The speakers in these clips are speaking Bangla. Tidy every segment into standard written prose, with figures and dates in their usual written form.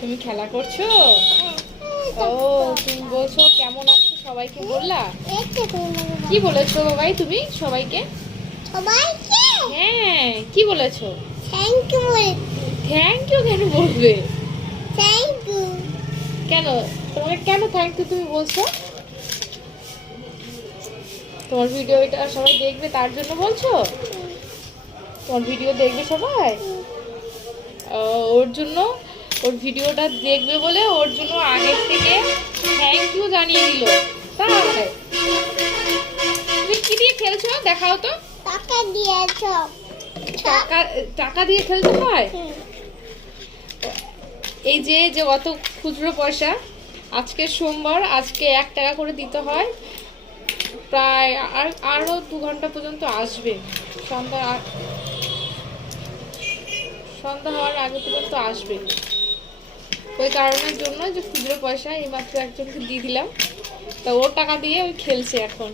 তুমি খেলা করছো? ও তুমি বলছো কেমন আছো সবাইকে বললা? কি বলেছো বাবাই তুমি সবাইকে? হ্যাঁ কি বলেছো? Thank you. থ্যাংক ইউ কেন বলবে? Thank you. কেন তোমাকে কেন থ্যাংক ইউ তুমি বলছো? তোমার ভিডিওটা সবাই দেখবে তার জন্য বলছো? তোমার ভিডিও দেখবে সবাই ওর জন্য, ওর ভিডিওটা দেখবে বলে ওর জন্য আগের থেকে থ্যাংক ইউ জানিয়ে দিল। তাই তুমি কি দিয়ে খেলছো দেখাও তো। টাকা দিয়েছো? টাকা টাকা দিয়ে খেলতে হয়? এই যে যে অত খুচরো পয়সা, আজকে সোমবার, আজকে 1 টাকা করে দিতে হয়। প্রায় আরো 2 ঘন্টা পর্যন্ত আসবে, সন্ধ্যা হওয়ার আগে পর্যন্ত আসবে। ওই কারণের জন্য যে খুচরো পয়সা এইমাত্র একজনকে দিয়ে দিলাম, তা ওর টাকা দিয়ে ওই খেলছে এখন।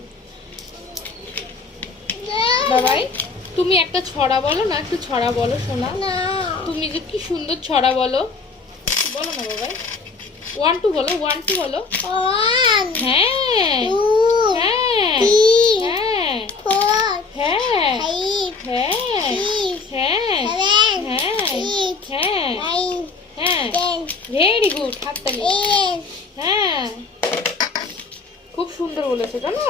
বাবাই তুমি একটা ছড়া বলো না, একটু ছড়া বলো শোনা। তুমি যে কি সুন্দর ছড়া বলো, বলো না বাবাই। 1 2 বলো, 1 2 বলো। হ্যাঁ হ্যাঁ হ্যাঁ হ্যাঁ হ্যাঁ হ্যাঁ হ্যাঁ হ্যাঁ ভেরি গুড, হাততালি। হ্যাঁ খুব সুন্দর বলেছো জানো।